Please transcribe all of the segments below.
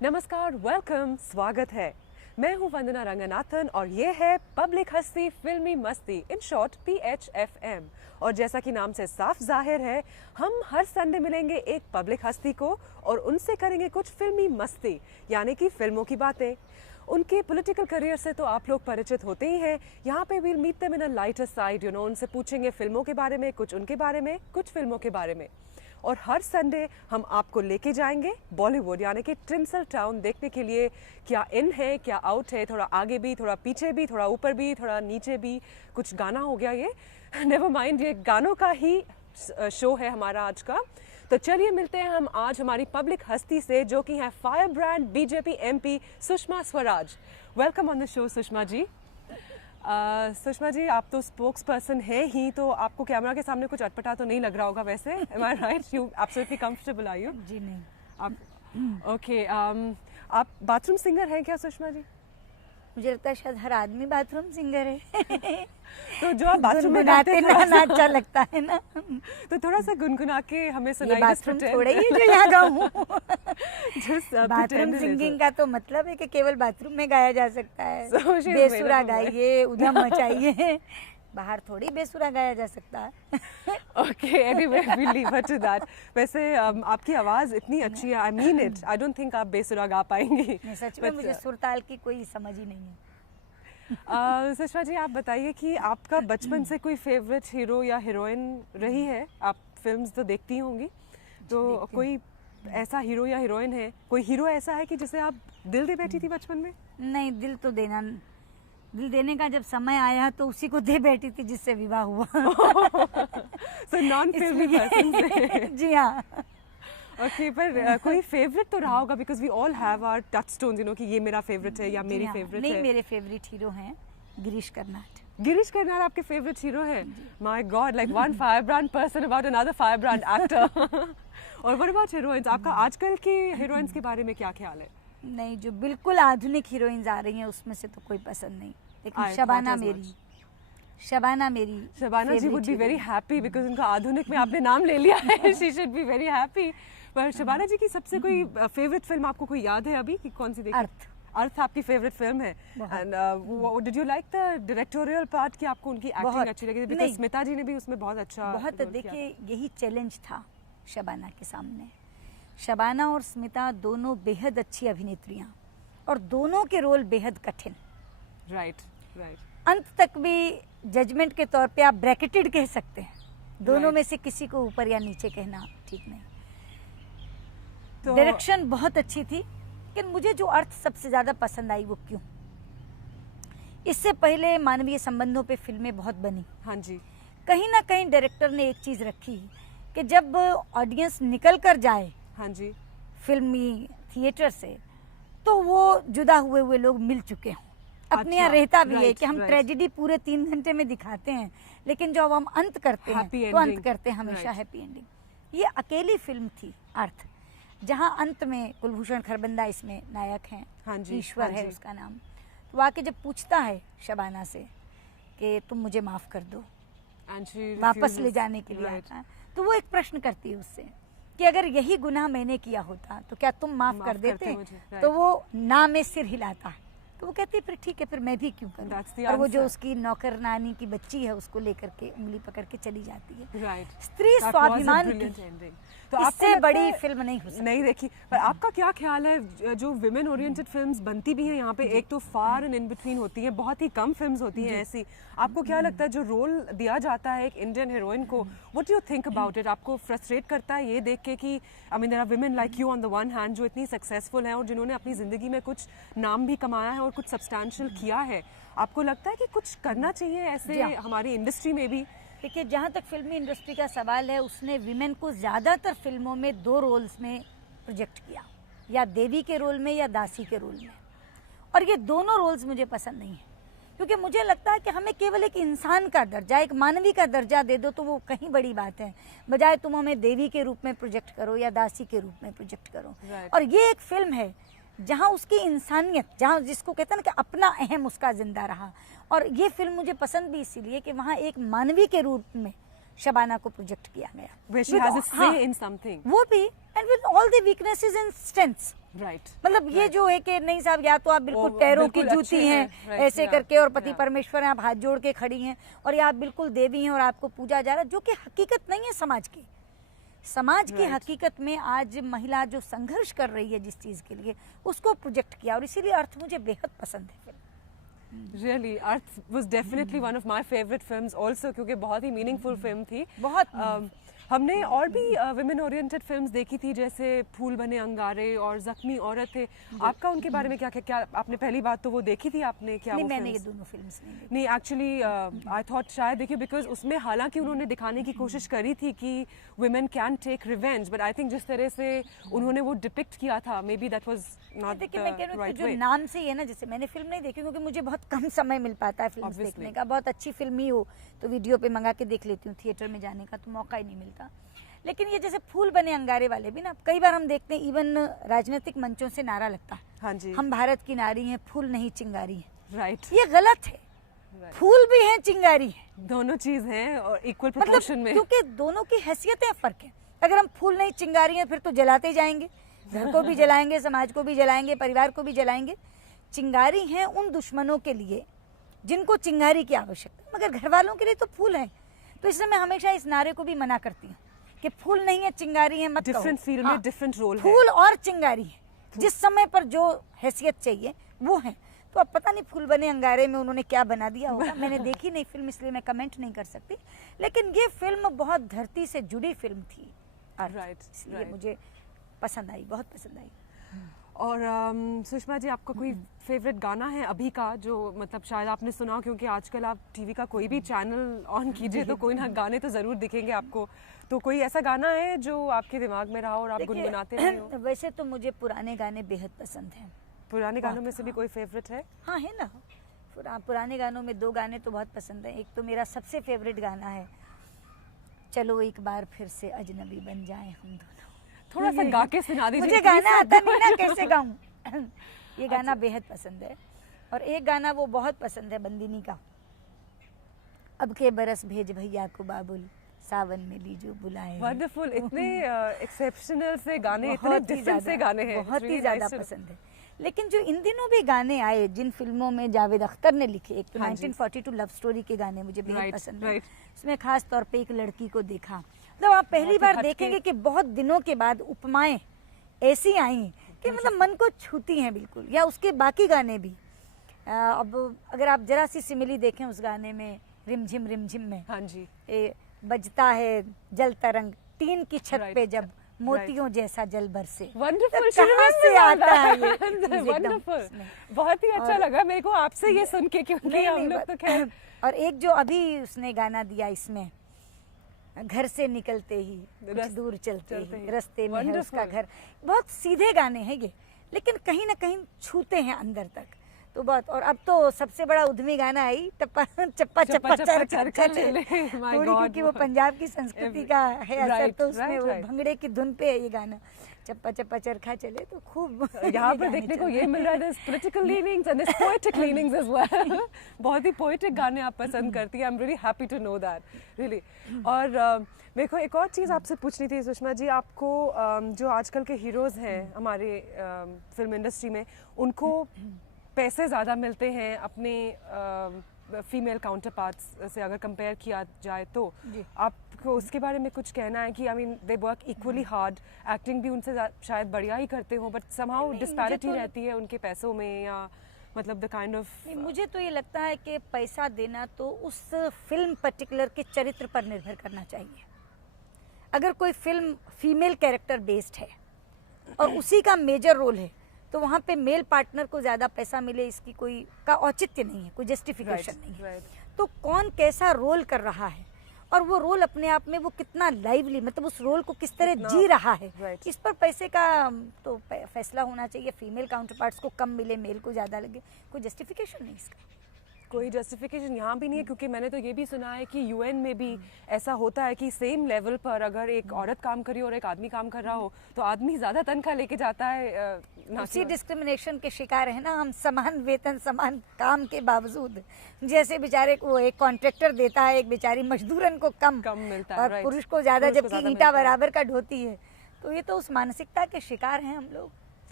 नमस्कार, वेलकम, स्वागत है। मैं हूं वंदना रंगनाथन और ये है पब्लिक हस्ती फिल्मी मस्ती, इन शॉर्ट PHFM। और जैसा कि नाम से साफ जाहिर है, हम हर संडे मिलेंगे एक पब्लिक हस्ती को और उनसे करेंगे कुछ फिल्मी मस्ती, यानी कि फिल्मों की बातें। उनके पॉलिटिकल करियर से तो आप लोग परिचित होते ही हैं। यहाँ पे we'll meet them in a lighter side, उनसे पूछेंगे फिल्मों के बारे में, कुछ उनके बारे में, कुछ फिल्मों के बारे में। और हर संडे हम आपको लेके जाएंगे बॉलीवुड, यानी कि टिंसल टाउन, देखने के लिए क्या इन है, क्या आउट है, थोड़ा आगे भी, थोड़ा पीछे भी, थोड़ा ऊपर भी, थोड़ा नीचे भी। कुछ गाना हो गया ये, नेवर माइंड, ये गानों का ही शो है हमारा आज का। तो चलिए मिलते हैं हम आज हमारी पब्लिक हस्ती से, जो कि है fire brand BJP MP Sushma Swaraj. Welcome on the show Sushma ji. Sushma ji, आप तो स्पोक्स पर्सन है ही, तो आपको कैमरा के सामने कुछ अटपटा तो नहीं लग रहा होगा वैसे? Am I right? You absolutely comfortable are you? जी नहीं। आप ओके, आप बाथरूम सिंगर हैं क्या सुषमा जी? मुझे लगता है शायद हर आदमी बाथरूम सिंगर है। तो जो आप बाथरूम में गाते गाते हैं ना, अच्छा लगता है ना। तो थोड़ा सा गुनगुना के हमें सुनाइए। ये बाथरूम थोड़े ही जो यहाँ गाऊं। Just, बाथरूम pretend सिंगिंग का तो मतलब है कि केवल बाथरूम में गाया जा सकता है। So she's बेसुरा available. गाइए, उधम मचाइए, बाहर थोड़ी बेसुरा गाया जा सकता है। Okay, anyway, we'll leave her to that. वैसे आपकी आवाज़ इतनी अच्छी है, I mean it. I don't think आप बेसुरा गा पाएंगी। नहीं, सच में मुझे सुर ताल की कोई समझ ही नहीं है। सुषमा जी, आप बताइए कि आपका बचपन से कोई फेवरेट हीरो या हीरोइन रही है? आप फिल्म्स तो देखती होंगी, तो कोई ऐसा हीरो या हीरोइन है, कोई हीरो ऐसा है कि जिसे आप दिल दे बैठी थी बचपन में? नहीं, दिल देने का जब समय आया तो उसी को दे बैठी थी जिससे विवाह हुआ। So non-filmy person। जी हाँ। ओके, पर कोई फेवरेट तो रहा होगा, because we all have our टचस्टोन्स, कि ये मेरा फेवरेट है या मेरी फेवरेट नहीं, है। मेरे फेवरेट हीरो हैं गिरीश कर्नाड। गिरीश कर्नाड आपके फेवरेट हीरो है? My God, like one fire brand person about another fire brand actor. और व्हाट अबाउट हीरोइंस? आपका आजकल की हीरोइंस के बारे में क्या ख्याल है? नहीं, जो बिल्कुल आधुनिक हीरोइंस आ रही हैं उसमें से तो कोई पसंद नहीं, लेकिन शबाना जी would be very happy, because उनका आधुनिक में आपने नाम ले लिया है। She should be very happy. पर शबाना जी की सबसे कोई फेवरेट फिल्म आपको कोई याद है अभी कि कौन सी देखी? अर्थ आपकी फेवरेट फिल्म है। And did you like the directorial part कि आपको उनकी एक्टिंग अच्छी लगी? बिकॉज स्मिता जी ने भी उसमें बहुत अच्छा देखिए, यही चैलेंज था शबाना के सामने। शबाना और स्मिता दोनों बेहद अच्छी अभिनेत्रियां और दोनों के रोल बेहद कठिन। राइट। अंत तक भी जजमेंट के तौर पे आप ब्रैकेटेड कह सकते हैं, दोनों में से किसी को ऊपर या नीचे कहना ठीक नहीं। तो डायरेक्शन बहुत अच्छी थी, लेकिन मुझे जो अर्थ सबसे ज्यादा पसंद आई वो क्यों, इससे पहले मानवीय संबंधों पे फिल्में बहुत बनी। हाँ जी। कहीं ना कहीं डायरेक्टर ने एक चीज रखी कि जब ऑडियंस निकल कर जाए, हाँ जी, फिल्मी थिएटर से, तो वो जुदा हुए लोग मिल चुके हों। अपने यहाँ रहता भी है कि हम ट्रेजेडी पूरे 3 घंटे में दिखाते हैं, लेकिन जब हम अंत करते हैं तो अंत करते हैं हमेशा हैप्पी एंडिंग। ये अकेली फिल्म थी अर्थ, जहाँ अंत में कुलभूषण खरबंदा इसमें नायक हैं। हाँ जी, ईश्वर हाँ है जी। उसका नाम। तो आके जब पूछता है शबाना से कि तुम मुझे माफ कर दो, वापस ले जाने के लिए आता है, तो वो एक प्रश्न करती है उससे कि अगर यही गुनाह मैंने किया होता तो क्या तुम माफ कर देते? तो वो ना में सिर हिलाता है। तो वो कहती है फिर ठीक है, फिर मैं भी क्यों करूं। और वो जो उसकी नौकर नानी की बच्ची है उसको लेकर के उंगली पकड़ के चली जाती है। स्त्री स्वाभिमान की तो इससे बड़ी फिल्म नहीं हो सकती। नहीं देखी। पर आपका क्या ख्याल है, जो विमेन ओरिएंटेड फिल्म्स बनती भी हैं यहाँ पे, एक तो फार एंड इन बिटवीन होती हैं, बहुत ही कम फिल्म्स होती हैं ऐसी, आपको क्या लगता है जो रोल दिया जाता है एक इंडियन हीरोइन को, what do you think about it? आपको फ्रस्ट्रेट करता है ये देख के कि I mean there are women like you on the one hand जो इतनी सक्सेसफुल हैं और जिन्होंने अपनी जिंदगी में कुछ नाम भी कमाया है और कुछ सब्सटैंशियल किया है, आपको लगता है कि कुछ करना चाहिए ऐसे हमारी इंडस्ट्री में भी? देखिए, जहाँ तक फिल्मी इंडस्ट्री का सवाल है, उसने विमेन को ज़्यादातर फिल्मों में 2 रोल्स में प्रोजेक्ट किया, या देवी के रोल में या दासी के रोल में। और ये दोनों रोल्स मुझे पसंद नहीं है, क्योंकि मुझे लगता है कि हमें केवल एक इंसान का दर्जा, एक मानवी का दर्जा दे दो तो वो कहीं बड़ी बात है, बजाय तुम हमें देवी के रूप में प्रोजेक्ट करो या दासी के रूप में प्रोजेक्ट करो। और ये एक फिल्म है जहाँ उसकी इंसानियत, जहाँ जिसको कहते हैं ना कि अपना अहम उसका जिंदा रहा। और ये फिल्म मुझे पसंद भी इसीलिए कि वहाँ एक मानवी के रूप में शबाना को प्रोजेक्ट किया गया। Where she has a say in something. वो भी, and with all the weaknesses and strengths, right. मतलब ये जो है कि नहीं साहब, या तो आप बिल्कुल वो पैरों की बिल्कुल जूती अच्छे हैं हैं, ऐसे right, करके, और पति yeah. परमेश्वर हैं, आप हाथ जोड़ के खड़ी हैं, और या आप बिल्कुल देवी हैं और आपको पूजा जा रहा है, जो कि हकीकत नहीं है समाज की। समाज की Right. हकीकत में आज महिला जो संघर्ष कर रही है जिस चीज़ के लिए, उसको प्रोजेक्ट किया, और इसीलिए अर्थ मुझे बेहद पसंद है film. Really, Arth was definitely one of my favorite films also, क्योंकि बहुत ही मीनिंगफुल फिल्म थी। बहुत हमने और भी विमेन ओरिएंटेड फिल्म्स देखी थी, जैसे फूल बने अंगारे और जख्मी औरत थे। आपका उनके बारे में क्या आपने पहली बात तो वो देखी थी आपने क्या? नहीं, वो मैंने ये films? दोनों फिल्म्स नहीं देखी। नहीं, एक्चुअली आई थॉट शायद देखिए, बिकॉज उसमें हालांकि उन्होंने दिखाने की कोशिश करी थी कि women can take revenge, but I think जिस तरह से उन्होंने वो डिपिक्ट किया था, may be that was not देखिए, मैं कह रही हूँ कि राइट जो वे। नाम से ही है ना, जैसे मैंने फिल्म नहीं देखी क्योंकि मुझे बहुत कम समय मिल पाता है फिल्म Obviously. देखने का। बहुत अच्छी फिल्म ही हो तो वीडियो पे मंगा के देख लेती हूँ, थिएटर में जाने का तो मौका ही नहीं मिलता। लेकिन ये जैसे फूल बने अंगारे वाले भी ना, कई बार हम देखते हैं इवन राजनीतिक मंचों से नारा लगता है, हाँ जी, हम भारत की नारी हैं, फूल नहीं चिंगारी हैं। राइट। ये गलत है, फूल भी हैं, चिंगारी है, दोनों चीज हैं और इक्वल मतलब प्रोपोर्शन में। क्योंकि दोनों की हैसियतें फर्क है। अगर हम फूल नहीं चिंगारी हैं फिर तो जलाते ही जाएंगे, घर को भी जलाएंगे, समाज को भी जलाएंगे, परिवार को भी जलाएंगे। चिंगारी हैं उन दुश्मनों के लिए जिनको चिंगारी की आवश्यकता है, मगर घर वालों के लिए तो फूल है। तो इसलिए मैं हमेशा इस नारे को भी मना करती हूँ कि फूल नहीं है, चिंगारी है मत कहो। डिफरेंट फील्ड हाँ, में डिफरेंट रोल है। फूल और चिंगारी है, जिस समय पर जो हैसियत चाहिए वो है। तो अब पता नहीं फूल बने अंगारे में उन्होंने क्या बना दिया होगा, मैंने देखी नहीं फिल्म इसलिए मैं कमेंट नहीं कर सकती। लेकिन ये फिल्म बहुत धरती से जुड़ी फिल्म थी, Right, इसलिए right. मुझे पसंद आई, बहुत पसंद आई। और सुषमा जी, आपका कोई फेवरेट गाना है अभी का जो मतलब शायद आपने सुना हो, क्योंकि आजकल आप टीवी का कोई भी चैनल ऑन कीजिए तो कोई ना गाने तो जरूर दिखेंगे आपको। तो कोई ऐसा गाना है जो आपके दिमाग में रहा हो और आप देखिए, गुनगुनाते रहे हो? वैसे तो मुझे पुराने गाने बेहद पसंद हैं। पुराने गानों में से भी कोई फेवरेट है? हाँ है ना, पुराने गानों में दो गाने तो बहुत पसंद हैं। एक तो मेरा सबसे फेवरेट गाना है, चलो एक बार फिर से अजनबी बन जाएं हम दोनों। थोड़ा सा गा के सुना दीजिए। मुझे गाना आता नहीं ना, कैसे गाऊं। ये गाना बेहद पसंद है। और एक गाना वो बहुत पसंद है बंदिनी का, अब के बरस भेज भैया को बाबुल, सावन में लीजो बुलाए। वंडरफुल, इतने एक्सेप्शनल से गाने, इतने डिफरेंट से गाने हैं, बहुत ही ज्यादा पसंद है। लेकिन जो इन दिनों भी गाने आए जिन फिल्मों में जावेद अख्तर ने लिखे, एक तो 1942 लव स्टोरी के गाने मुझे बेहद पसंद है। इसमें खास तौर पे एक लड़की को देखा, मतलब आप पहली बार देखेंगे कि बहुत दिनों के बाद उपमाएं ऐसी आई कि मतलब मन को छूती हैं बिल्कुल। या उसके बाकी गाने भी, अब अगर आप जरा सी सिमिली देखें उस गाने में, रिमझिम में, हाँ जी, बजता है जल तरंग टीन की छत पे जब मोतियों जैसा जल बरसे। वंडरफुल, कहाँ से आता है ये? वंडरफुल, बहुत ही अच्छा लगा मेरे को आपसे ये सुन के, क्योंकि हम लोग तो खैर। और एक जो अभी उसने गाना दिया इसमें, घर से निकलते ही कुछ दूर चलते ही रास्ते में है उसका घर, बहुत सीधे गाने हैं ये, लेकिन कहीं ना कहीं छूते हैं अंदर तक। तो बहुत, और अब तो सबसे बड़ा उद्यमी गाना आई, चप्पा चप्पा चप्पा चरखा चले, क्योंकि वो पंजाब की संस्कृति का है असर, तो उसमें वो भंगड़े की धुन पे है ये गाना, चप्पा चप्पा चरखा चले। तो खूब यहाँ पर देखने को ये मिल रहा है, there's political leanings and there's poetic leanings as well। बहुत ही poetic गाने आप पसंद करती हैं। I'm really happy to know that, really। और मेरे को एक और चीज़ आपसे पूछनी थी सुषमा जी, आपको जो आजकल के हीरोज़ हैं हमारे फिल्म इंडस्ट्री में, उनको पैसे ज़्यादा मिलते हैं अपने फीमेल काउंटर पार्ट्स से अगर कंपेयर किया जाए, तो आपको उसके बारे में कुछ कहना है कि I mean they work equally hard, acting भी उनसे शायद बढ़िया ही करते हो, बट समहाउ डिस्पैरिटी रहती है उनके पैसों में, या मतलब द काइंड ऑफ। मुझे तो ये लगता है कि पैसा देना तो उस फिल्म पर्टिकुलर के चरित्र पर निर्भर करना चाहिए। अगर कोई फिल्म फीमेल कैरेक्टर बेस्ड है और उसी का मेजर रोल है, तो वहाँ पे मेल पार्टनर को ज़्यादा पैसा मिले, इसकी कोई का औचित्य नहीं है, कोई जस्टिफिकेशन नहीं है। तो कौन कैसा रोल कर रहा है और वो रोल अपने आप में वो कितना लाइवली, मतलब उस रोल को किस तरह जी रहा है, इस पर पैसे का तो फैसला होना चाहिए। फीमेल काउंटर पार्ट्स को कम मिले, मेल को ज़्यादा लगे, कोई जस्टिफिकेशन नहीं इसका। कोई जस्टिफिकेशन यहाँ भी नहीं है, क्योंकि मैंने तो ये भी सुना है कि यूएन में भी ऐसा होता है कि सेम लेवल पर अगर एक औरत काम कर रही हो और एक आदमी काम कर रहा हो, तो आदमी ज़्यादा तनख्वाह लेके जाता है। उसी डिस्क्रिमिनेशन के शिकार है ना हम, समान वेतन समान काम के बावजूद। जैसे बेचारे को एक कॉन्ट्रैक्टर देता है, एक बेचारी मजदूरन को कम मिलता है, और पुरुष को ज़्यादा, जबकि ईंटा बराबर का ढोती है। तो ये तो उस मानसिकता के शिकार हैं हम लोग।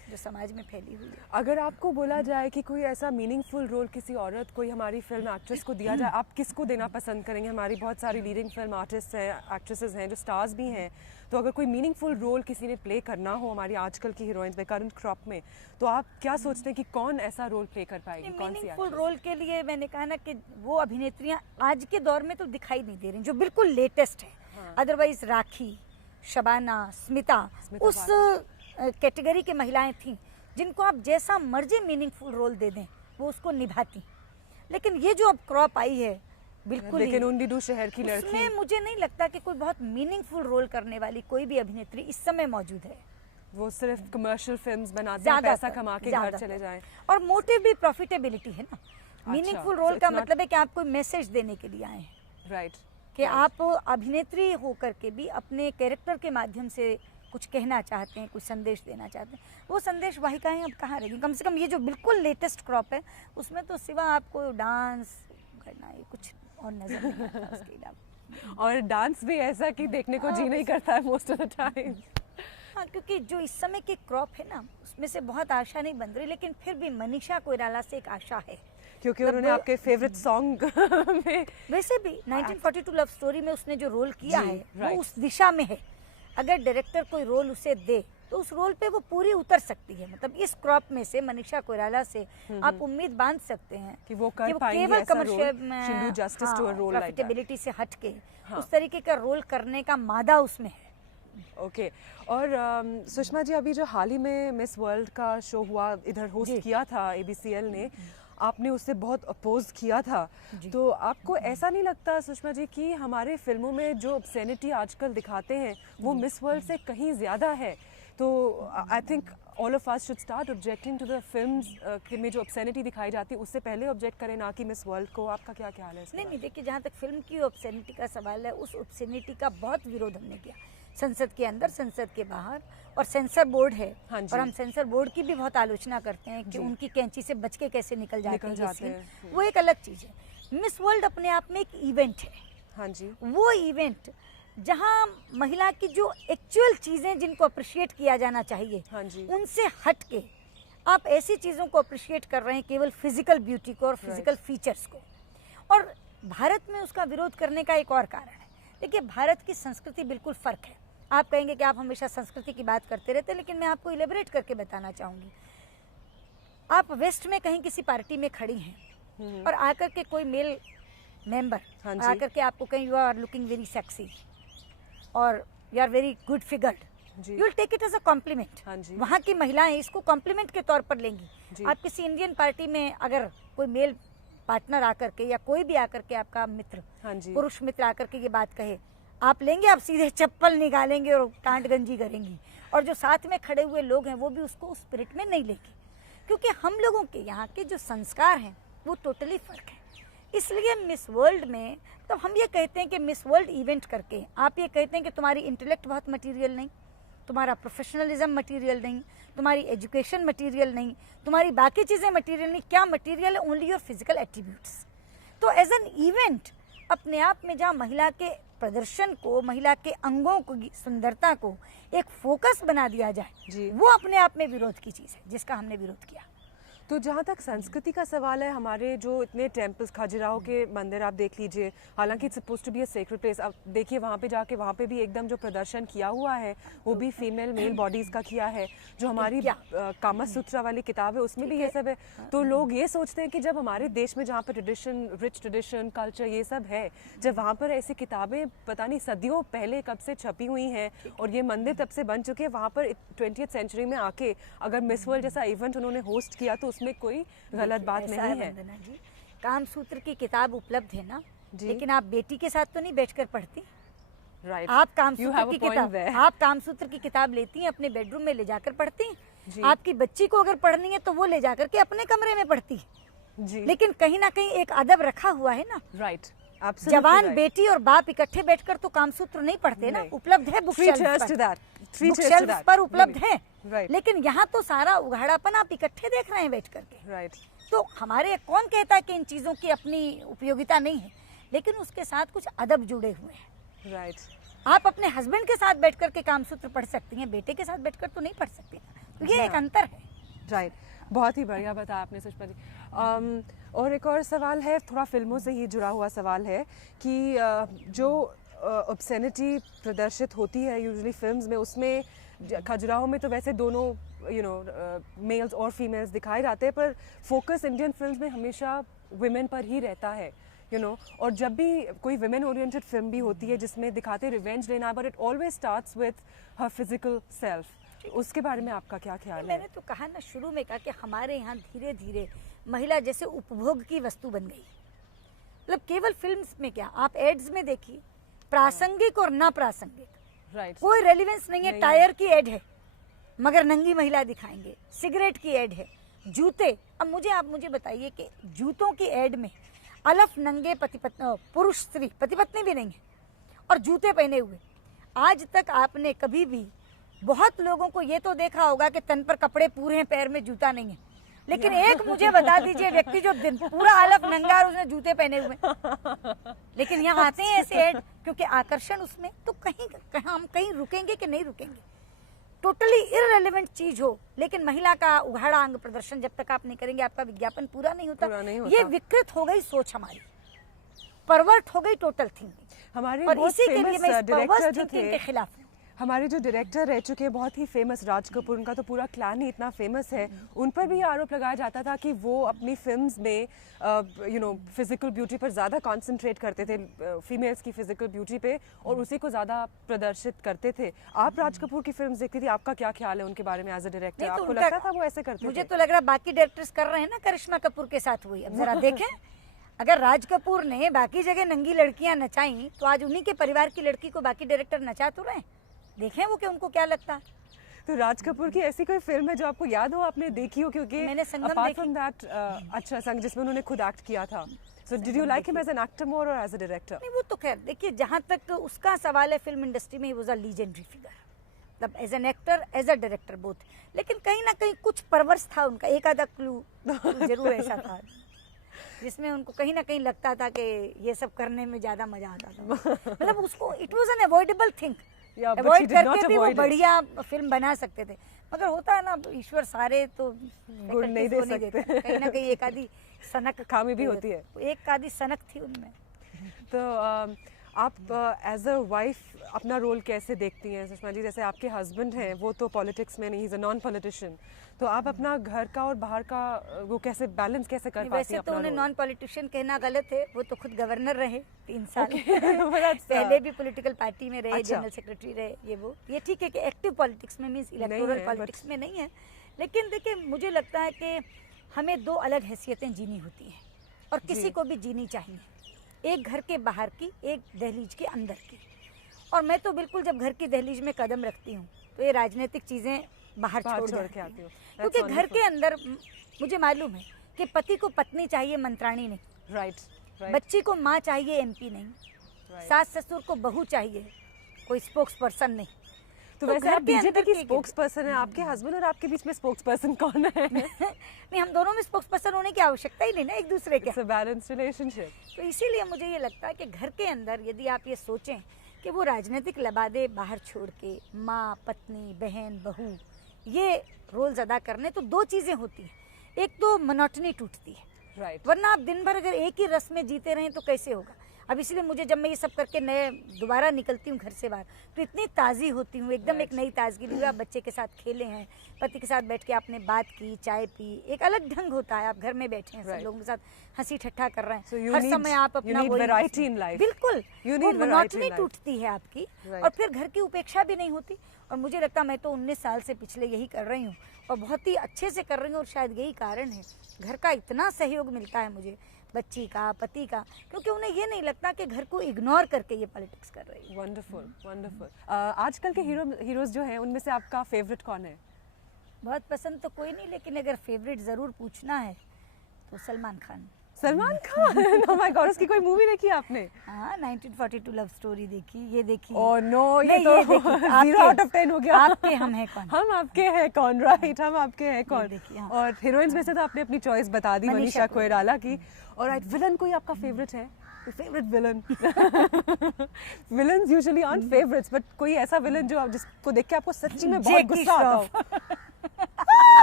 जो समाज में फैली हुई है। अगर आपको बोला जाए कि कोई ऐसा मीनिंगफुल रोल किसी औरत, कोई हमारी फिल्म एक्ट्रेस को दिया जाए, आप किसको देना पसंद करेंगे? हमारी बहुत सारी लीडिंग फिल्म आर्टिस्ट हैं, एक्ट्रेसेस हैं, जो स्टार्स भी हैं, तो अगर कोई मीनिंगफुल रोल किसी ने प्ले करना हो हमारी आजकल की हीरोइंस में, करंट क्रॉप में, तो आप क्या सोचते हैं कि कौन ऐसा रोल प्ले कर पाएगी? कौन सी मीनिंगफुल रोल के लिए मैंने कहा ना कि वो अभिनेत्रियां आज के दौर में तो दिखाई नहीं दे रही जो बिल्कुल लेटेस्ट है। अदरवाइज राखी, शबाना, स्मिता उस कैटेगरी के महिलाएं थीं जिनको आप जैसा मर्जी मीनिंगफुल रोल दे दें वो उसको निभाती। लेकिन ये जो अब क्रॉप आई है बिल्कुल, लेकिन उन्नीडू शहर की लड़की, उसमें मुझे नहीं लगता कि कोई बहुत मीनिंगफुल रोल करने वाली कोई भी अभिनेत्री इस समय मौजूद है। वो सिर्फ कमर्शियल फिल्म्स बनाते हैं, पैसा कमा के घर चले जाएं। और मोटिव भी प्रॉफिटेबिलिटी है ना। मीनिंगफुल रोल का मतलब है कि आप कोई मैसेज देने के लिए आए हैं, राइट, कि आप अभिनेत्री होकर के भी अपने कैरेक्टर के माध्यम से कुछ कहना चाहते हैं, कुछ संदेश देना चाहते हैं। वो संदेश वाहिकाएं अब कहाँ रहेगी? कम से कम ये जो बिल्कुल लेटेस्ट क्रॉप है उसमें तो सिवा आपको डांस करना ये कुछ और नजर नहीं आता उसके अलावा। और डांस भी ऐसा कि देखने को जी नहीं करता है मोस्ट ऑफ द टाइम। हाँ, क्योंकि जो इस समय की क्रॉप है ना उसमें से बहुत आशा नहीं बन रही, लेकिन फिर भी मनीषा कोइराला से एक आशा है, क्योंकि उन्होंने आपके फेवरेट सॉन्ग में वैसे भी 1942 लव स्टोरी में उसने जो रोल किया है वो right. उस दिशा में है। अगर डायरेक्टर कोई रोल उसे दे तो उस रोल पे वो पूरी उतर सकती है। मतलब इस क्रॉप में से मनीषा कोइराला से आप उम्मीद बांध सकते हैं कि वो कर पाएंगी केवल ऐसा commercial role, justice to a role like that, profitability से हटके उस तरीके का रोल करने का मादा उसमें है। ओके। और सुषमा जी, अभी जो हाल ही में मिस वर्ल्ड का शो हुआ, इधर होस्ट किया था ABCL ने, आपने उससे बहुत अपोज किया था, तो आपको ऐसा नहीं लगता सुषमा जी कि हमारे फिल्मों में जो ऑब्सेनिटी आजकल दिखाते हैं वो मिस वर्ल्ड से कहीं ज़्यादा है? तो I think all of us should start objecting to the films में जो ऑब्सेनिटी दिखाई जाती है उससे पहले ऑब्जेक्ट करें, ना कि मिस वर्ल्ड को। आपका क्या ख्याल है? नहीं, देखिए, जहाँ तक फिल्म की ऑब्सेनिटी का सवाल है, उस ऑब्सेनिटी का बहुत विरोध हमने किया, संसद के अंदर, संसद के बाहर, और सेंसर बोर्ड है। और हम सेंसर बोर्ड की भी बहुत आलोचना करते हैं कि उनकी कैंची से बच के कैसे निकल जाते हैं। वो एक अलग चीज़ है। मिस वर्ल्ड अपने आप में एक इवेंट है। हाँ जी, वो इवेंट जहाँ महिला की जो एक्चुअल चीज़ें जिनको अप्रिशिएट किया जाना चाहिए, हाँ जी, उनसे हट के आप ऐसी चीज़ों को अप्रिशिएट कर रहे हैं, केवल फिजिकल ब्यूटी को और फिजिकल फीचर्स को। और भारत में उसका विरोध करने का एक और कारण है। देखिए, भारत की संस्कृति बिल्कुल फ़र्क है। आप कहेंगे कि आप हमेशा संस्कृति की बात करते रहते हैं, लेकिन मैं आपको इलेबरेट करके बताना चाहूँगी। आप वेस्ट में कहीं किसी पार्टी में खड़ी हैं और आकर के कोई मेल मेंबर आकर के आपको कहीं you are looking very sexy और you are very good figured, you will take it as a compliment. वहाँ की महिलाएं इसको कॉम्प्लीमेंट के तौर पर लेंगी। आप किसी इंडियन पार्टी में अगर कोई मेल पार्टनर आकर के या कोई भी आकर के आपका मित्र, पुरुष मित्र आकर के ये बात कहे, आप लेंगे? आप सीधे चप्पल निकालेंगे और टांट गंजी करेंगी। और जो साथ में खड़े हुए लोग हैं वो भी उसको उस स्पिरिट में नहीं लेंगे, क्योंकि हम लोगों के यहाँ के जो संस्कार हैं वो टोटली फ़र्क है। इसलिए मिस वर्ल्ड में तो हम ये कहते हैं कि मिस वर्ल्ड इवेंट करके आप ये कहते हैं कि तुम्हारी इंटेलेक्ट बहुत मटीरियल नहीं, तुम्हारा प्रोफेशनलिज्म मटीरियल नहीं, तुम्हारी एजुकेशन मटीरियल नहीं, तुम्हारी बाकी चीज़ें मटीरियल नहीं। क्या मटीरियल है? Only your physical attributes. तो एज एन इवेंट अपने आप में जहाँ महिला के प्रदर्शन को, महिला के अंगों को, सुंदरता को एक फोकस बना दिया जाए, वो अपने आप में विरोध की चीज़ है, जिसका हमने विरोध किया। तो जहाँ तक संस्कृति का सवाल है, हमारे जो इतने टेम्पल्स, खजुराहो के मंदिर आप देख लीजिए, हालांकि it's suppose to be a sacred place, आप देखिए वहाँ पे जाके वहाँ पे भी एकदम जो प्रदर्शन किया हुआ है वो भी फीमेल मेल बॉडीज़ का किया है। जो हमारी कामा सूत्रा वाली किताब है उसमें भी ये सब है। तो लोग ये सोचते हैं कि जब हमारे देश में जहाँ पर ट्रेडिशन, रिच ट्रेडिशन, कल्चर ये सब है, जब वहाँ पर ऐसी किताबें पता नहीं सदियों पहले कब से छपी हुई हैं और ये मंदिर तब से बन चुके हैं, वहाँ पर 20th सेंचुरी में आके अगर मिस वर्ल्ड जैसा इवेंट उन्होंने होस्ट किया तो में कोई गलत बात नहीं है। जी, कामसूत्र की किताब उपलब्ध है ना, लेकिन आप बेटी के साथ तो नहीं बैठकर पढ़ती। राइट, आप कामसूत्र की किताब लेती हैं, अपने बेडरूम में ले जाकर पढ़ती हैं। आपकी बच्ची को अगर पढ़नी है तो वो ले जाकर के अपने कमरे में पढ़ती है। लेकिन कहीं ना कहीं एक अदब रखा हुआ है ना। राइट, जवान बेटी और बाप इकट्ठे बैठकर तो कामसूत्र नहीं पढ़ते ना। उपलब्ध है बुक शेल्फ पर उपलब्ध है। लेकिन यहाँ तो सारा उघाड़ापन आप इकट्ठे देख रहे हैं बैठ करके। तो हमारे कौन कहता है कि इन चीजों की अपनी उपयोगिता नहीं है, लेकिन उसके साथ कुछ अदब जुड़े हुए हैं। आप अपने हस्बैंड के साथ बैठ करके कामसूत्र पढ़ सकती हैं, बेटे के साथ बैठकर तो नहीं पढ़ सकती। ये एक अंतर है। राइट, बहुत ही बढ़िया बताया आपने सुषमा जी। और एक और सवाल है, थोड़ा फिल्मों से ही जुड़ा हुआ सवाल है कि जो ऑब्सेनिटी प्रदर्शित होती है यूजुअली फिल्म्स में, उसमें खजुराहो में तो वैसे दोनों मेल्स और फीमेल्स दिखाए जाते हैं, पर फोकस इंडियन फिल्म्स में हमेशा वुमेन पर ही रहता है, और जब भी कोई वुमेन ओरिएंटेड फिल्म भी होती है जिसमें दिखाते रिवेंज लेना, but it always starts with her physical self, उसके बारे में आपका क्या ख्याल है? मैंने तो कहा ना, शुरू में कहा कि हमारे यहाँ धीरे धीरे महिला जैसे उपभोग की वस्तु बन गई। मतलब केवल फिल्म्स में क्या, आप एड्स में देखिए, प्रासंगिक और ना प्रासंगिक, कोई रेलिवेंस नहीं है। टायर की एड है मगर नंगी महिला दिखाएंगे, सिगरेट की एड है, जूते। अब आप मुझे बताइए कि जूतों की एड में अलफ नंगे पुरुष स्त्री, पति पत्नी भी नहीं है, और जूते पहने हुए। आज तक आपने कभी भी, बहुत लोगों को ये तो देखा होगा कि तन पर कपड़े पूरे हैं, पैर में जूता नहीं है, लेकिन एक मुझे बता दीजिए व्यक्ति जो दिन पूरा अलफ नंगा और उसने जूते पहने हुए। लेकिन यहाँ आते हैं ऐसे ऐड, क्योंकि आकर्षण उसमें, तो हम कहीं रुकेंगे कि नहीं रुकेंगे। टोटली इररिलेवेंट चीज हो, लेकिन महिला का उघाड़ा अंग प्रदर्शन जब तक आप नहीं करेंगे, आपका विज्ञापन पूरा नहीं होता। ये विकृत हो गई सोच हमारी, परवर्ट हो गई टोटल थिंकिंग हमारे। और इसी के लिए मैं इस परवर्ट थिंकिंग के खिलाफ हूँ। हमारे जो डायरेक्टर रह चुके हैं बहुत ही फेमस, राज कपूर, उनका तो पूरा क्लैन ही इतना फेमस है, उन पर भी आरोप लगाया जाता था कि वो अपनी फिल्म्स में फिजिकल ब्यूटी पर ज़्यादा कंसंट्रेट करते थे, फीमेल्स की फिजिकल ब्यूटी पे, और उसी को ज़्यादा प्रदर्शित करते थे। आप राज कपूर की फिल्म्स देखती थी, आपका क्या ख्याल है उनके बारे में एज अ डायरेक्टर? आपको लगता था वो ऐसे करते थे? मुझे तो लग रहा है बाकी डायरेक्टर्स कर रहे हैं ना, करिश्मा कपूर के साथ हुई। अब जरा देखें, अगर राज कपूर ने बाकी जगह नंगी लड़कियां नचाई, तो आज उन्हीं के परिवार की लड़की को बाकी डायरेक्टर नचा तो रहे। देखें वो कि उनको क्या लगता है। तो राज कपूर की ऐसी कोई फिल्म है जो आपको याद हो, आपने देखी हो? क्योंकि मैंने संगम अपार्ट फ्रॉम दैट, अच्छा संग, जिसमें उन्होंने खुद एक्ट किया था। So did you like him as an actor मोर और एज अ डायरेक्टर? नहीं, वो तो खैर देखिए, जहाँ तक उसका सवाल है, फिल्म इंडस्ट्री में he was a legendary figure, मतलब as an actor, as a director both. लेकिन कहीं ना कहीं कुछ परवर्स था उनका, एक आधा क्लू जरूर ऐसा था जिसमें उनको कहीं ना कहीं लगता था कि ये सब करने में ज्यादा मजा आता था। मतलब उसको it was an avoidable thing, avoid करके भी वो बढ़िया फिल्म बना सकते थे। मगर होता है ना, ईश्वर सारे तो गुण नहीं दे सकते, कहीं ना कहीं एक आधी सनक खामी भी होती है, एक आधी सनक थी उनमें। तो आप एज अ वाइफ अपना रोल कैसे देखती हैं सुषमा जी? जैसे आपके हस्बैंड हैं, वो तो पॉलिटिक्स में नहीं, इज अ नॉन पॉलिटिशियन, तो आप अपना घर का और बाहर का वो कैसे बैलेंस कैसे कर पाती हैं? वैसे तो उन्हें नॉन पॉलिटिशियन कहना गलत है, वो तो खुद गवर्नर रहे 3 साल पहले भी पॉलिटिकल पार्टी में रहे, जनरल सेक्रेटरी रहे, ये ठीक है कि एक्टिव पॉलिटिक्स में, मींस इलेक्टोरल पॉलिटिक्स में नहीं है। लेकिन देखिए, मुझे लगता है कि हमें 2 अलग हैसियतें जीनी होती हैं, और किसी को भी जीनी चाहिए, एक घर के बाहर की, एक दहलीज के अंदर की। और मैं तो बिल्कुल जब घर की दहलीज में कदम रखती हूँ तो ये राजनीतिक चीज़ें बाहर छोड़ के आती हूँ, क्योंकि घर के अंदर मुझे मालूम है कि पति को पत्नी चाहिए, मंत्राणी नहीं। राइट। बच्ची को माँ चाहिए, एमपी नहीं। सास ससुर को बहू चाहिए, कोई स्पोक्स पर्सन नहीं। तो वैसे आप बीजेपी की स्पोक्स पर्सन है, आपके हस्बैंड और आपके बीच में स्पोक्स पर्सन कौन है? नहीं, हम दोनों में स्पोक्स पर्सन होने की आवश्यकता ही नहीं ना एक दूसरे के। Balance relationship. तो इसीलिए मुझे ये लगता है कि घर के अंदर यदि आप ये सोचें कि वो राजनीतिक लबादे बाहर छोड़ के माँ, पत्नी, बहन, बहू ये रोल्स अदा करने, तो 2 चीज़ें होती हैं। एक तो मोनोटनी टूटती है, वरना आप दिन भर अगर एक ही रस में जीते रहें तो कैसे होगा। अब इसलिए मुझे जब मैं ये सब करके दोबारा निकलती हूँ घर से बाहर, तो इतनी ताज़ी होती हूँ, एकदम एक नई ताजगी ली। आप बच्चे के साथ खेले हैं, पति के साथ बैठ के आपने बात की, चाय पी, एक अलग ढंग होता है। आप घर में बैठे हैं, सब लोगों के साथ हंसी ठट्ठा कर रहे हैं, हर समय आप अपना बिल्कुल, वो मोनोटनी टूटती है आपकी, और फिर घर की उपेक्षा भी नहीं होती। और मुझे लगता है मैं तो 19 साल से पिछले यही कर रही हूँ, और बहुत ही अच्छे से कर रही हूँ, और शायद यही कारण है घर का इतना सहयोग मिलता है मुझे, बच्ची का, पति का, क्योंकि उन्हें ये नहीं लगता कि घर को इग्नोर करके ये पॉलिटिक्स कर रही है। Wonderful, wonderful. आजकल के हीरोज जो हैं, उनमें से आपका फेवरेट कौन है? बहुत पसंद तो कोई नहीं, लेकिन अगर फेवरेट जरूर पूछना है तो Salman Khan. Salman Khan, oh my God, उसकी कोई मूवी देखी आपने? हाँ, 1942 लव स्टोरी देखी, ये देखी। ओह नो, ये तो 0 out of 10 हो गया। आपके हम हैं कौन? हम आपके हैं कौन, राइट, हम आपके हैं कौन। और हीरोइंस में से तो आपने अपनी चॉइस बता दी, मनीषा कोइराला की। और विलन कोई आपका फेवरेट है? Favourite villain? Villains usually aren't favourites, but कोई ऐसा विलन जो जिसको देख के आपको सच्ची में बहुत गुस्सा आता हो?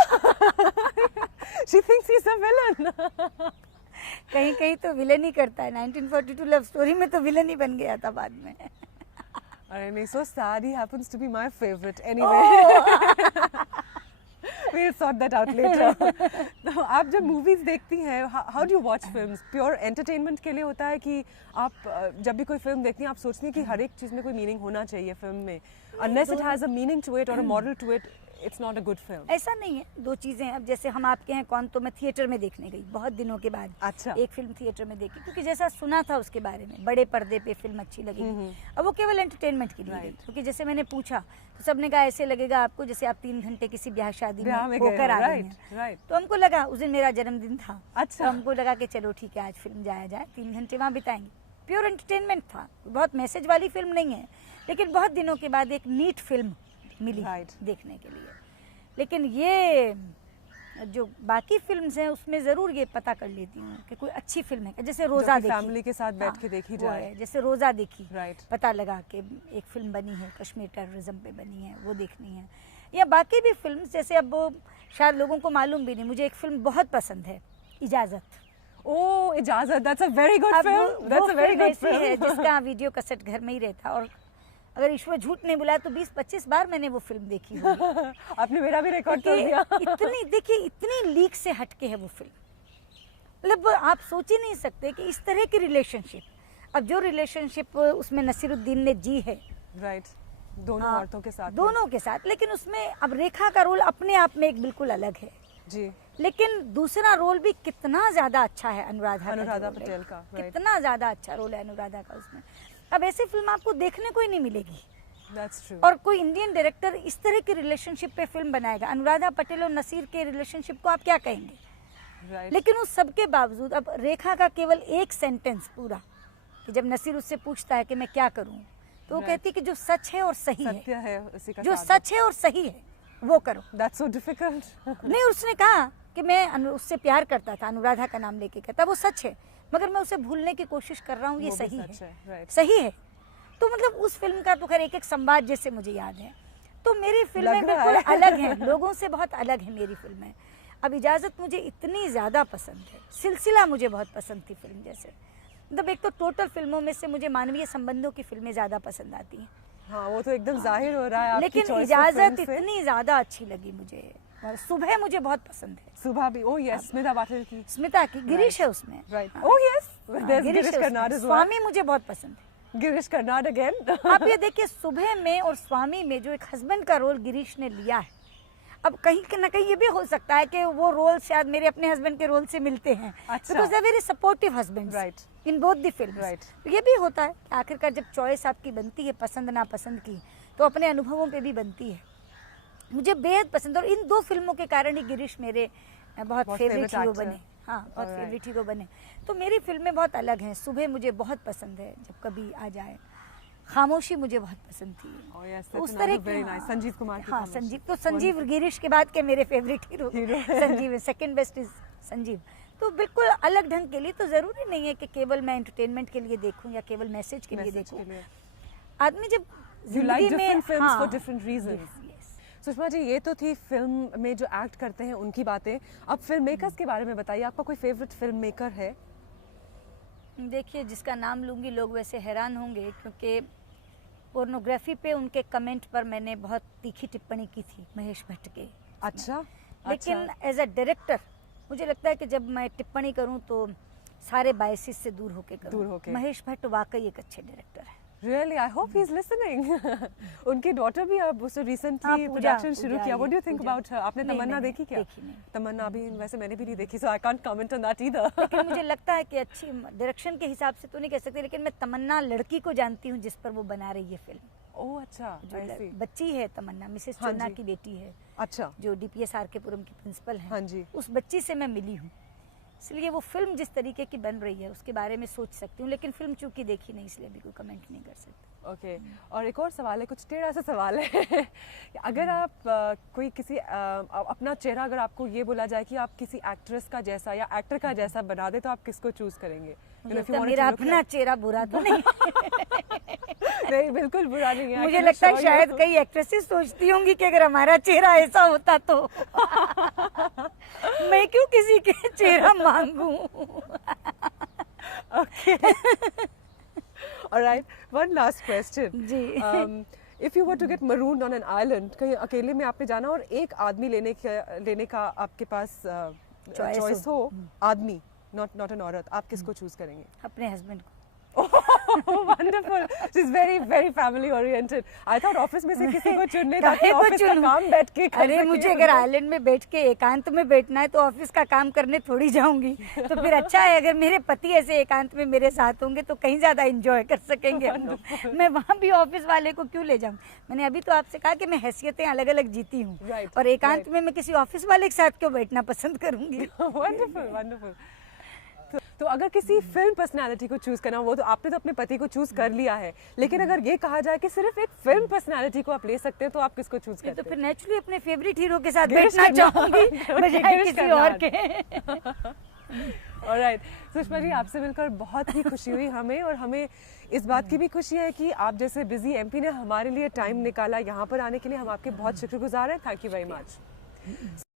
She thinks he's a villain. कहीं कहीं तो विलन ही करता है। 1942 लव स्टोरी में तो विलन ही बन गया था बाद में। अरे नहीं, so sad. He happens to be my favorite anyway. We'll sort that out later. तो आप जब मूवीज देखती हैं, how do you watch films? Pure entertainment के लिए होता है कि आप जब भी कोई फिल्म देखती हैं आप सोचती हैं कि हर एक चीज में कोई मीनिंग होना चाहिए फिल्म में, unless it has a meaning to it or a moral to it, it's not a good film. ऐसा नहीं है, दो चीजें हैं। अब जैसे हम आपके हैं कौन, तो मैं थिएटर में देखने गई बहुत दिनों के बाद। अच्छा। एक फिल्म थिएटर में देखी क्योंकि जैसा सुना था उसके बारे में, बड़े पर्दे पे फिल्म अच्छी लगेगी। अब वो केवल एंटरटेनमेंट के लिए गई, क्योंकि जैसे मैंने पूछा तो सबने कहा ऐसे लगेगा आपको जैसे आप 3 घंटे किसी ब्याह शादी में होकर आ गए हैं। तो हमको लगा उस दिन मेरा जन्मदिन था। अच्छा। तो हमको लगा कि चलो ठीक है आज फिल्म जाया जाए, 3 घंटे वहाँ बिताएंगे। प्योर एंटरटेनमेट था, बहुत मैसेज वाली फिल्म नहीं है, लेकिन बहुत दिनों के बाद एक नीट फिल्म मिली देखने के लिए। लेकिन ये जो बाकी फिल्म्स हैं उसमें जरूर ये पता कर लेती हूँ कि कोई अच्छी फिल्म है, जैसे रोजा देखी, फैमिली के साथ बैठ के देखी जाए। जैसे रोजा देखी, राइट, पता लगा कि एक फिल्म बनी है कश्मीर टेररिज्म पे बनी है, वो देखनी है। या बाकी भी फिल्म्स, जैसे अब वो शायद लोगों को मालूम भी नहीं, मुझे एक फिल्म बहुत पसंद है, इजाजत। ओह इजाजत, that's a very good film. That's a very good film है जिसका वीडियो कैसेट घर में ही रहता, और अगर ईश्वर झूठ नहीं बुलाया तो 20-25 बार मैंने वो फिल्म देखी होगी। आपने मेरा भी रिकॉर्ड कर दिया। इतनी देखिए, इतनी लीक से हटके है वो फिल्म, मतलब आप सोच ही नहीं सकते कि इस तरह की रिलेशनशिप, अब जो रिलेशनशिप उसमें नसीरुद्दीन ने जी है, राइट, दोनों औरतों के साथ, दोनों के साथ, लेकिन उसमें अब रेखा का रोल अपने आप में एक बिल्कुल अलग है जी, लेकिन दूसरा रोल भी कितना ज्यादा अच्छा है अनुराधा पटेल का, कितना ज्यादा अच्छा रोल है अनुराधा का उसमें। अब ऐसी फिल्म आपको देखने को ही नहीं मिलेगी। That's true. और कोई इंडियन डायरेक्टर इस तरह की रिलेशनशिप पे फिल्म बनाएगा, अनुराधा पटेल और नसीर के रिलेशनशिप को आप क्या कहेंगे? Right. लेकिन उस सब के बावजूद अब रेखा का केवल एक सेंटेंस पूरा, कि जब नसीर उससे पूछता है कि मैं क्या करूं, तो वो कहती है कि जो सच है और सही है, उसी का जो सच है और सही है वो करो। That's so difficult. नहीं, उसने कहा कि मैं उससे प्यार करता था, अनुराधा का नाम लेके कहता, वो सच है, मगर मैं उसे भूलने की कोशिश कर रहा हूँ, ये सही है, right. सही है। तो मतलब उस फिल्म का तो खैर एक एक संवाद जैसे मुझे याद है। तो मेरी फिल्में बिल्कुल अलग हैं, लोगों से बहुत अलग है मेरी फिल्में। अब इजाजत मुझे इतनी ज़्यादा पसंद है, सिलसिला मुझे बहुत पसंद थी फिल्म, जैसे मतलब एक तो टोटल फिल्मों में से मुझे मानवीय संबंधों की फिल्में ज़्यादा पसंद आती हैं। हाँ, वो तो एकदम जाहिर हो रहा है आपकी लेकिन choice इजाजत इतनी ज़्यादा अच्छी लगी मुझे। और सुबह मुझे बहुत पसंद है, सुबह भी, ओह यस, स्मिता पाटिल की, स्मिता की, गिरीश है उसमें, right, oh yes, Girish Karnad as well. स्वामी मुझे बहुत पसंद है, गिरीश कर्नाड अगेन। आप ये देखिए सुबह में और स्वामी में जो एक हस्बैंड का रोल गिरीश ने लिया है, अब कहीं ना कहीं ये भी हो सकता है कि वो रोल शायद मेरे अपने हस्बैंड के रोल से मिलते हैं, because they are very supportive husband, right, in both the films, right. तो ये भी होता है आखिरकार जब चॉइस आपकी बनती है पसंद नापसंद की, तो अपने अनुभवों पे भी बनती है। मुझे बेहद पसंद, और इन 2 फिल्मों के कारण ही गिरीश मेरे बहुत फेवरेट हीरो बने। हाँ, बहुत फेवरेट हीरो बने। तो मेरी फिल्में बहुत अलग हैं। सुबह मुझे बहुत पसंद है, जब कभी आ जाए। खामोशी मुझे बहुत पसंद थी। उस तरह की, संजीव कुमार की, हाँ संजीव, तो संजीव गिरीश के बाद के मेरे फेवरेट हीरो संजीव है, सेकंड बेस्ट इज संजीव। तो बिल्कुल अलग ढंग के लिए, तो जरूरी नहीं है कि केवल मैं एंटरटेनमेंट के लिए देखूं या केवल मैसेज के लिए देखूं। आदमी जब जिंदगी में, for different reasons. Sushma ji, ये तो थी फिल्म में जो एक्ट करते हैं उनकी बातें। अब फिल्म मेकर्स के बारे में बताइए, आपका कोई फेवरेट फिल्म मेकर है? देखिए, जिसका नाम लूंगी लोग वैसे हैरान होंगे, क्योंकि पोर्नोग्राफी पे उनके कमेंट पर मैंने बहुत तीखी टिप्पणी की थी, महेश भट्ट के। अच्छा, लेकिन एज अ डायरेक्टर मुझे लगता है कि जब मैं टिप्पणी करूं तो सारे बायसिस से दूर होके करूं। महेश भट्ट वाकई एक अच्छे डायरेक्टर है। Really, I hope he's listening. उनकी डॉटर भी अब उसने रिसेंटली प्रोडक्शन शुरू किया। What do you think about her? आपने तमन्ना देखी क्या? तमन्ना अभी वैसे मैंने भी नहीं देखी, so I can't comment on that either. लेकिन मुझे लगता है कि अच्छी डायरेक्शन के हिसाब से तो नहीं कह सकते, लेकिन मैं तमन्ना लड़की को जानती हूँ जिस पर वो बना रही है फिल्म। ओह अच्छा, जो बच्ची है तमन्ना, मिसेस चन्ना की बेटी है, अच्छा, जो DPS RK पुरम की प्रिंसिपल है। हाँ जी, उस बच्ची से मैं मिली हूँ, इसलिए वो फिल्म जिस तरीके की बन रही है उसके बारे में सोच सकती हूँ, लेकिन फिल्म चूंकि देखी नहीं इसलिए भी कोई कमेंट नहीं कर सकती। ओके, और एक और सवाल है, कुछ टेढ़ा सा सवाल है। अगर आप कोई किसी अपना चेहरा अगर आपको ये बोला जाए कि आप किसी एक्ट्रेस का जैसा या एक्टर का जैसा बना दे, तो आप किसको चूज करेंगे? मेरा अपना चेहरा बुरा तो नहीं नहीं, बिल्कुल बुरा नहीं है। मुझे लगता है शायद कई एक्ट्रेसेस सोचती होंगी कि अगर हमारा चेहरा ऐसा होता तो मैं क्यों किसी के चेहरा मांगूं। Okay, alright, one last question ji. If you were to get marooned on an island, कहीं अकेले में आपने जाना और एक आदमी लेने का आपके पास चॉइस हो, आदमी, नॉट एन औरत, आप किसको चूज करेंगे? अपने हस्बैंड को। Wonderful. She's very very family oriented. I thought office में से किसी को चुन ले ताकि ऑफिस का काम बैठ के कर अरे सके। मुझे अगर आइलैंड में बैठ के एकांत में बैठना है तो ऑफिस का काम करने थोड़ी जाऊंगी। तो फिर अच्छा है अगर मेरे पति ऐसे एकांत में मेरे साथ होंगे तो कहीं ज्यादा एंजॉय कर सकेंगे हम लोग। मैं वहाँ भी ऑफिस वाले को क्यों ले जाऊँ। मैंने अभी तो आपसे कहा कि मैं हैसियतें अलग अलग जीती हूँ, Right, और एकांत right. में मैं किसी ऑफिस वाले के साथ क्यों बैठना पसंद करूंगी। Wonderful wonderful. तो अगर किसी फिल्म पर्सनालिटी को चूज करना, वो तो आपने तो अपने पति को चूज कर लिया है, लेकिन अगर ये कहा जाए कि सिर्फ एक फिल्म पर्सनालिटी को आप ले सकते हैं तो आप किसको चूज करते तो हैं? फिर नेचुरली अपने फेवरेट हीरो के साथ गिरीश बैठना कर्नाड। चाहूंगी बजाय गिरीश किसी और कर्नाड। के। ऑलराइट, सुषमा जी, आपसे मिलकर बहुत ही खुशी हुई हमें, और हमें इस बात की भी खुशी है कि आप जैसे बिजी एमपी ने हमारे लिए टाइम निकाला यहाँ पर आने के लिए। हम आपके बहुत शुक्रगुजार हैं। Thank you very much.